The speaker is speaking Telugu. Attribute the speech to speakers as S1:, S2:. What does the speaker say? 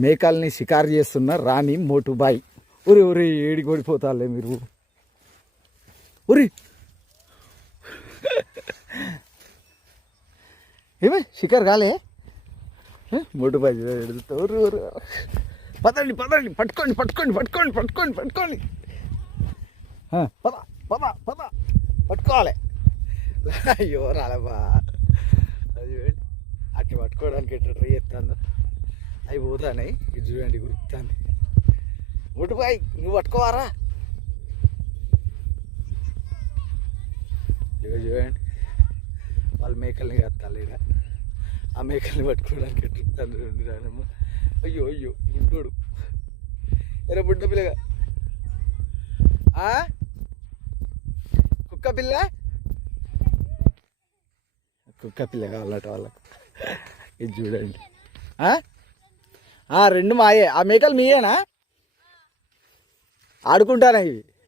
S1: మేకల్ని షికారు చేస్తున్న రాణి మోటుబాయ్. ఒరే ఒరే ఏడి కొడిపోతాలే మీరు. ఉరి ఏమే షికారు కాలే? ఏ? మోటుబాయ్ పదండి పదండి పట్టుకోండి పట్టుకోండి పట్టుకోండి పట్టుకోండి పట్టుకోండి. పద పద పద. పట్టుకోవాలి. అయ్యో రాలబ్బా అది చూడండి అట్లా పట్టుకోవడానికి ఎట్లా ట్రై చేస్తాను అవి పోతానాయి ఇది చూడండి గుర్తాను ముట్టుబాయ్ నువ్వు పట్టుకోవారా? ఇక చూడండి. వాళ్ళ మేకల్ని కత్తాలి ఆ మేకల్ని పట్టుకోవడానికి ఎట్లుతాను రెండు రానమ్మ. అయ్యో అయ్యో బుడ్డోడు ఎరే బుడ్డ పిల్లగా? ఆ? కుక్క పిల్ల? కుక్క పిల్ల కావాలట వాళ్ళకు. ఇది చూడండి. ఆ, రెండు మాయే. ఆ మేకలు మీయేనా? ఆడుకుంటానా ఇవి?